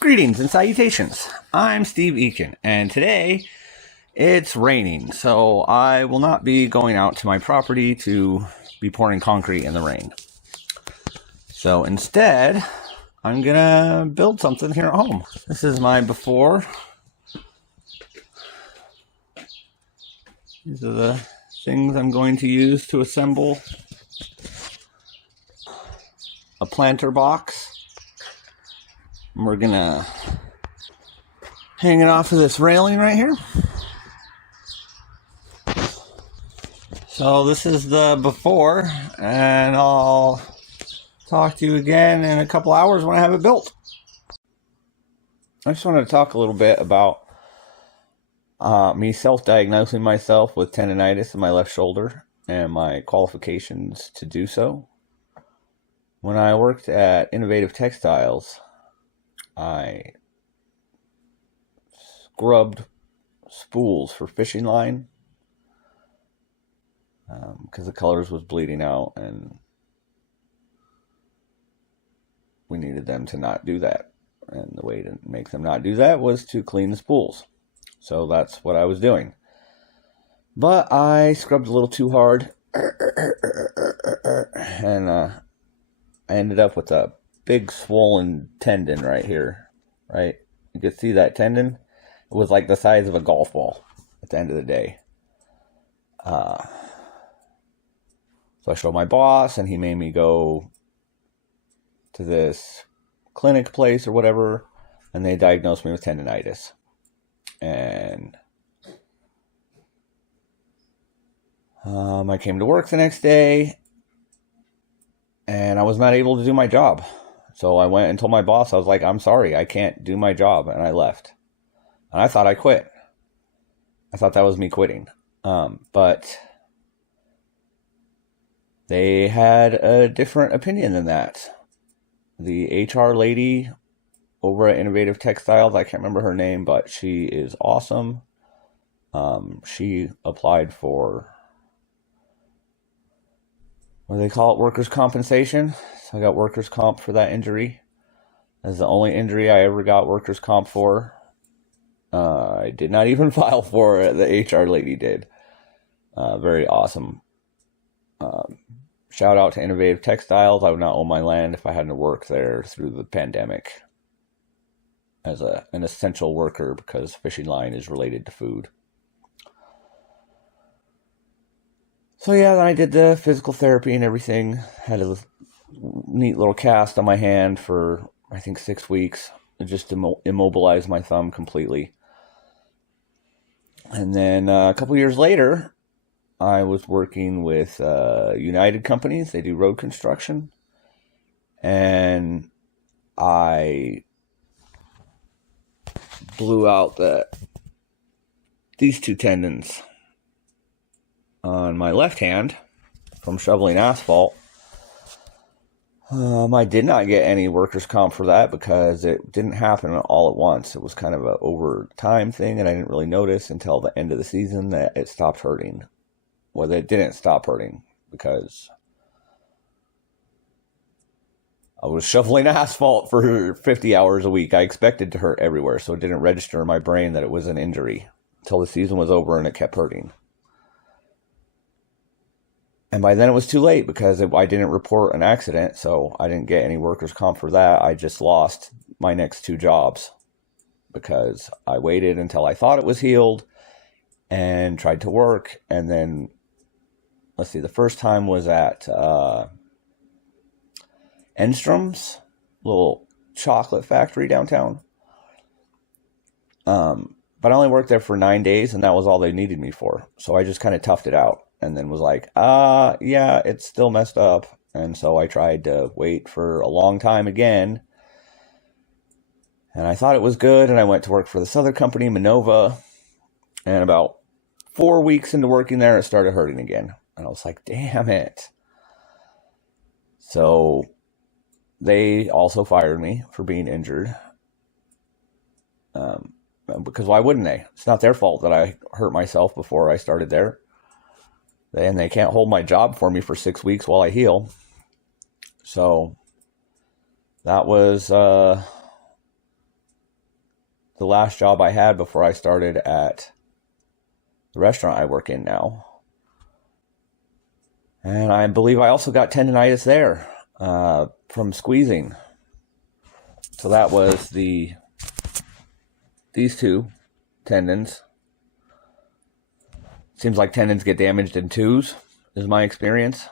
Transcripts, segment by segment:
Greetings and salutations. I'm Steve Ekins, and today it's raining, so I will not be going out to my property to be pouring concrete in the rain. So instead, I'm gonna build something here at home. This is my before. These are the things I'm going to use to assemble a planter box. And we're gonna hang it off of this railing right here. So this is the before, and I'll talk to you again in a couple hours when I have it built. I just wanted to talk a little bit about me self-diagnosing myself with tendonitis in my left shoulder and my qualifications to do so. When I worked at Innovative Textiles, I scrubbed spools for fishing line because the colors was bleeding out and we needed them to not do that. And the way to make them not do that was to clean the spools. So that's what I was doing. But I scrubbed a little too hard and I ended up with a big swollen tendon right here, right? You could see that tendon. It was like the size of a golf ball at the end of the day. So I showed my boss and he made me go to this clinic place or whatever, and they diagnosed me with tendonitis. And I came to work the next day and I was not able to do my job. So I went and told my boss, I was like, I'm sorry, I can't do my job. And I left. And I thought I quit. I thought that was me quitting. But they had a different opinion than that. The HR lady over at Innovative Textiles, I can't remember her name, but she is awesome. She applied for, what do they call it, workers' compensation. So I got workers' comp for that injury. That's the only injury I ever got workers' comp for. I did not even file for it. The HR lady did. Very awesome. Shout out to Innovative Textiles. I would not own my land if I hadn't worked there through the pandemic as an essential worker, because fishing line is related to food. So yeah, then I did the physical therapy and everything. Had a neat little cast on my hand for, I think, 6 weeks. It just immobilized my thumb completely. And then a couple years later, I was working with United Companies. They do road construction. And I blew out these two tendons on my left hand from shoveling asphalt. I did not get any workers' comp for that because it didn't happen all at once. It was kind of an over time thing, and I didn't really notice until the end of the season that it stopped hurting. Well, it didn't stop hurting because I was shoveling asphalt for 50 hours a week. I expected to hurt everywhere, so it didn't register in my brain that it was an injury until the season was over and it kept hurting. And by then it was too late because I didn't report an accident, so I didn't get any workers' comp for that. I just lost my next 2 jobs because I waited until I thought it was healed and tried to work. And then, let's see, the first time was at Enstrom's little chocolate factory downtown. But I only worked there for 9 days, and that was all they needed me for. So I just kind of toughed it out. And then was like, yeah, it's still messed up. And so I tried to wait for a long time again. And I thought it was good. And I went to work for this other company, Minova. And about 4 weeks into working there, it started hurting again. And I was like, damn it. So they also fired me for being injured. Because why wouldn't they? It's not their fault that I hurt myself before I started there. And they can't hold my job for me for 6 weeks while I heal. So that was the last job I had before I started at the restaurant I work in now. And I believe I also got tendonitis there from squeezing. So that was these two tendons. Seems like tendons get damaged in twos, is my experience.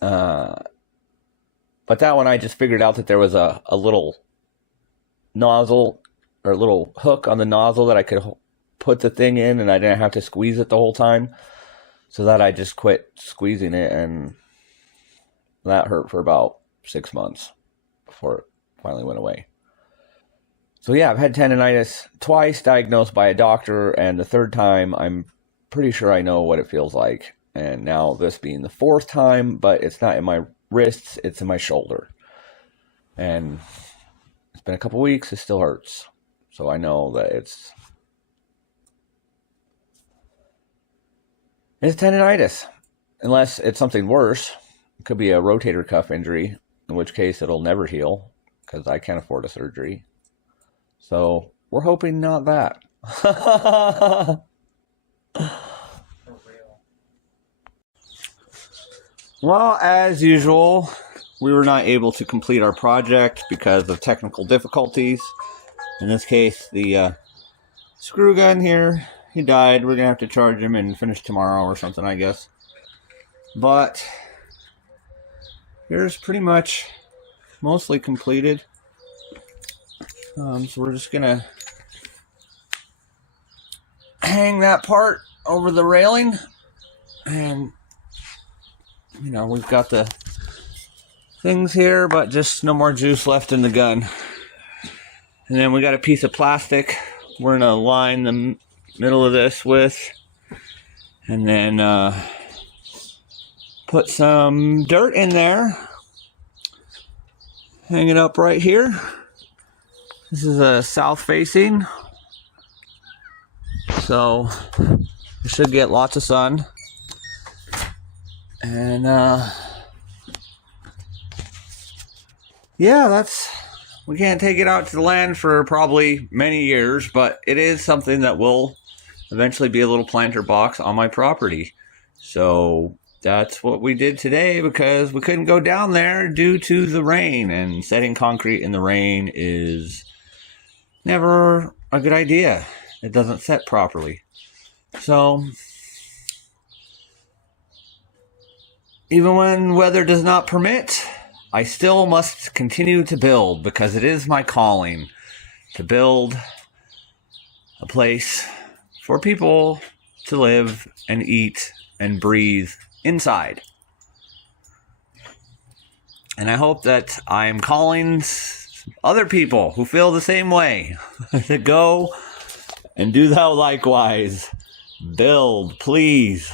But that one I just figured out that there was a little nozzle or a little hook on the nozzle that I could put the thing in, and I didn't have to squeeze it the whole time. So that I just quit squeezing it, and that hurt for about 6 months before it finally went away. So yeah, I've had tendonitis twice, diagnosed by a doctor, and the third time I'm pretty sure I know what it feels like. And now this being the fourth time, but it's not in my wrists, it's in my shoulder. And it's been a couple weeks, it still hurts. So I know that it's tendonitis, unless it's something worse. It could be a rotator cuff injury, in which case it'll never heal because I can't afford a surgery. So we're hoping not that. Well, as usual, we were not able to complete our project because of technical difficulties. In this case, the screw gun here, he died. We're going to have to charge him and finish tomorrow or something, I guess. But here's pretty much mostly completed. So we're just going to hang that part over the railing. And, you know, we've got the things here, but just no more juice left in the gun. And then we got a piece of plastic we're going to line the middle of this with, and then put some dirt in there, hang it up right here. This is a south facing, so it should get lots of sun. And yeah, we can't take it out to the land for probably many years, but it is something that will eventually be a little planter box on my property. So that's what we did today, because we couldn't go down there due to the rain, and setting concrete in the rain is never a good idea. It doesn't set properly. So even when weather does not permit, I still must continue to build, because it is my calling to build a place for people to live and eat and breathe inside. And I hope that I'm calling other people who feel the same way to go and do thou likewise. Build, please.